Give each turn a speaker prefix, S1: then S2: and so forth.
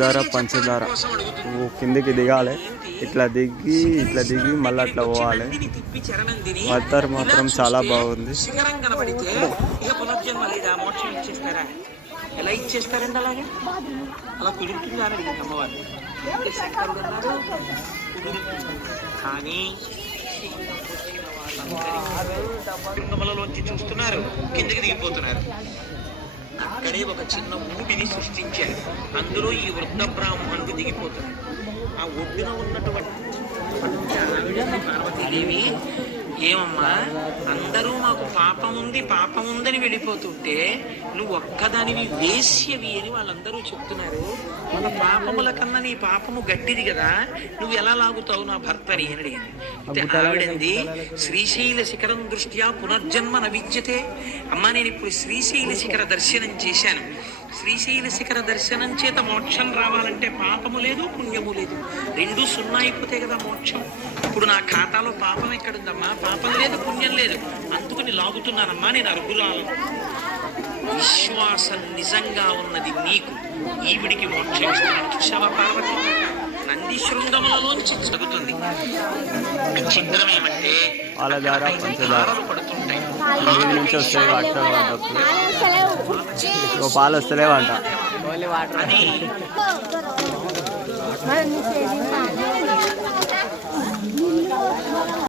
S1: ద్వారా పంచదార కిందికి దిగాలి. ఇట్లా దిగి ఇట్లా దిగి మళ్ళీ అట్లా పోవాలి. వాటర్ మాత్రం చాలా బాగుంది.
S2: ఎలా ఇచ్చేస్తారండి అలాగే? అలా కుదురుతుందా అని అడిగింది అమ్మవారు? కానీ చూస్తున్నారు. కిందకి దిగిపోతున్నారు. అక్కడే ఒక చిన్న ఊపిని సృష్టించారు. అందులో ఈ వృద్ధ బ్రాహ్మణుడు దిగిపోతాడు. ఆ ఒడ్డున ఉన్నటువంటి పార్వతీదేవి ఏమమ్మా అందరూ పాపం ఉంది పాపం ఉందని వెళ్ళిపోతుంటే నువ్వు ఒక్కదానివి వేశ్యవి అని వాళ్ళందరూ చెప్తున్నారు. మన పాపముల కన్నా నీ పాపము గట్టిది కదా నువ్వు ఎలా లాగుతావు నా భర్తని అని అడిగింది. అయితే ఆవిడంది శ్రీశైల శిఖరం దృష్ట్యా పునర్జన్మ నవిద్యతే. అమ్మా నేను ఇప్పుడు శ్రీశైల శిఖర దర్శనం చేశాను. శ్రీశైల శిఖర దర్శనం చేత మోక్షం రావాలంటే పాపము లేదు పుణ్యము లేదు. రెండు సున్నా అయిపోతే కదా మోక్షం. ఇప్పుడు నా ఖాతాలో పాపం ఎక్కడుందమ్మా? పాపం లేదు పుణ్యం లేదు. అందుకని లాగుతున్నానమ్మా నేను అరుగురాలను విశ్వాసం నిజంగా ఉన్నది నీకు. ఈవిడికి మోక్షం ఇస్తున్నాను చూసావా పార్వతి? నంది శృంగములలోంచి జరుగుతుంది చిత్రం ఏమంటే
S1: వాళ్ళ ద్వారా
S2: పడుతుంటాయి.
S1: నుంచి వస్తాయి. వాటర్ పాలు వస్తలేవంట.